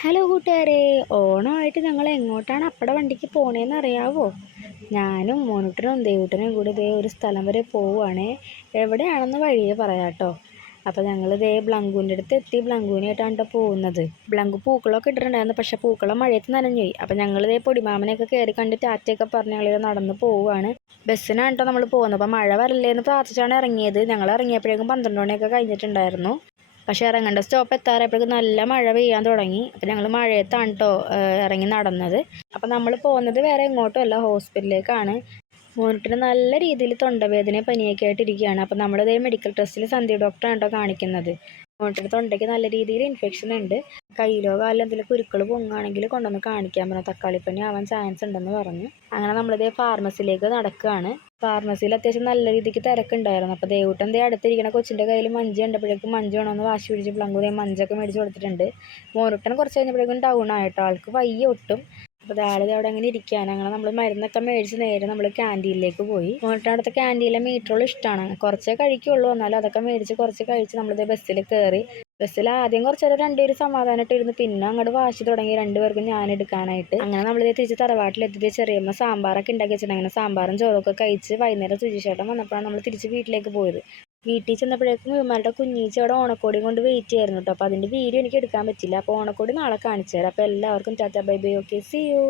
Hello കൂട്ടുകാരെ, ഓണമായിട്ട് ഞങ്ങൾ എങ്ങോട്ടാണ് അപ്പടെ വണ്ടിക്ക് പോണേന്ന് അറിയാവോ? ഞാനും മോനുട്ടനും ദേവൂട്ടനും കൂടി ഒരു സ്ഥലം വരെ പോവുകയാണേ. എവിടെയാണെന്ന് വഴിയെ പറയാട്ടോ. അപ്പോൾ ഞങ്ങൾ ബ്ലങ്കുവിൻ്റെ അടുത്ത് എത്തി. ബ്ലങ്കുവിനായിട്ടാണ് കേട്ടോ പോകുന്നത്. ബ്ലങ്കു പൂക്കളമൊക്കെ ഇട്ടിട്ടുണ്ടായിരുന്നു, പക്ഷേ പൂക്കളം മഴയത്ത് നനഞ്ഞുപോയി. അപ്പോൾ ഞങ്ങൾ പൊടിമാമനെയൊക്കെ കയറി കണ്ട് ടാറ്റയൊക്കെ പറഞ്ഞ് ഞങ്ങൾ നടന്ന് പോവുകയാണ്. ബസ്സിനാണ് കേട്ടോ നമ്മൾ പോകുന്നത്. അപ്പോൾ മഴ വരല്ലേന്ന് പ്രാർത്ഥിച്ചാണ് ഇറങ്ങിയത്. ഞങ്ങൾ ഇറങ്ങിയപ്പോഴേക്കും 12 മണിയൊക്കെ കഴിഞ്ഞിട്ടുണ്ടായിരുന്നു. പക്ഷേ ഇറങ്ങേണ്ട സ്റ്റോപ്പ് എത്താറായപ്പോഴേക്കും നല്ല മഴ പെയ്യാൻ തുടങ്ങി. അപ്പോൾ ഞങ്ങൾ മഴയത്താണ് കേട്ടോ ഇറങ്ങി നടന്നത്. അപ്പോൾ നമ്മൾ പോകുന്നത് വേറെ എങ്ങോട്ടും അല്ല, ഹോസ്പിറ്റലിലേക്കാണ്. മോനിട്ടിന് നല്ല രീതിയിൽ തൊണ്ടവേദനയും പനിയൊക്കെ ആയിട്ടിരിക്കുകയാണ്. അപ്പോൾ നമ്മളിതേ മെഡിക്കൽ ടെസ്റ്റിൽ സന്ധ്യ ഡോക്ടറാണ് കേട്ടോ കാണിക്കുന്നത്. മോനിട്ടിന് തൊണ്ടയ്ക്ക് നല്ല രീതിയിൽ ഇൻഫെക്ഷൻ ഉണ്ട്. കയ്യിലോ കാലിലോ എന്തെങ്കിലും കുരുക്കൾ പൊങ്ങുകയാണെങ്കിൽ കൊണ്ടുവന്ന് കാണിക്കാൻ പറഞ്ഞു. തക്കാളിപ്പനി ആവാൻ ചാൻസ് ഉണ്ടെന്ന് പറഞ്ഞു. അങ്ങനെ നമ്മളിതേ ഫാർമസിയിലേക്ക് നടക്കുകയാണ്. ഫാർമസിയിൽ അത്യാവശ്യം നല്ല രീതിക്ക് തിരക്കുണ്ടായിരുന്നു. അപ്പോൾ ദേവൂട്ടൻ അടുത്തിരിക്കുന്ന കൊച്ചിൻ്റെ കയ്യിൽ മഞ്ച് കണ്ടപ്പോഴേക്കും മഞ്ച് വേണമെന്ന് വാശി പിടിച്ച് ബ്ലങ്കു മഞ്ചൊക്കെ മേടിച്ച് കൊടുത്തിട്ടുണ്ട്. മോനുട്ടൻ കുറച്ച് കഴിഞ്ഞപ്പോഴേക്കും ഡൗൺ ആയിട്ടോ, ആൾക്ക് വയ്യ ഒട്ടും. അപ്പോൾ ആളിത് അവിടെ അങ്ങനെ ഇരിക്കുകയാണ്. അങ്ങനെ നമ്മൾ മരുന്നൊക്കെ മേടിച്ച് നേരെ നമ്മൾ ക്യാൻറ്റീനിലേക്ക് പോയി. മോനിട്ടൻ അടുത്ത ക്യാൻറ്റീനിലെ മീറ്ററുകൾ ഇഷ്ടമാണ്. കുറച്ചേ കഴിക്കുള്ളൂ, എന്നാലും അതൊക്കെ മേടിച്ച് കുറച്ച് കഴിച്ച് നമ്മളിത് ബസ്സിൽ കയറി. ബസ്സിൽ ആദ്യം കുറച്ച് നേരം രണ്ടുപേരും സമാധാനമായിട്ട് ഇരുന്നു. പിന്നെ അങ്ങോട്ട് വാശി തുടങ്ങി രണ്ടുപേർക്കും ഞാൻ എടുക്കാനായിട്ട്. അങ്ങനെ നമ്മളിത് തിരിച്ച് തറവാട്ടിലെത്തിയിട്ട് ചെറിയമ്മ സാമ്പാറൊക്കെ ഉണ്ടാക്കി വെച്ചിട്ടുണ്ട്. അങ്ങനെ സാമ്പാറും ചോറൊക്കെ കഴിച്ച് വൈകുന്നേരം സുജിച്ചേട്ടൻ വന്നപ്പോഴാണ് നമ്മൾ തിരിച്ച് വീട്ടിലേക്ക് പോയത്. വീട്ടിൽ ചെന്നപ്പോഴേക്കും ഇവന്മാരുടെ കുഞ്ഞീച്ചി അവിടെ ഓണക്കോടി കൊണ്ട് വെയിറ്റ് ചെയ്യായിരുന്നു കേട്ടോ. അപ്പോൾ അതിൻ്റെ വീഡിയോ എനിക്ക് എടുക്കാൻ പറ്റില്ല. അപ്പോൾ ഓണക്കോടി നാളെ കാണിച്ചു തരാം. അപ്പോൾ എല്ലാവർക്കും tata bye bye. Okay, see U.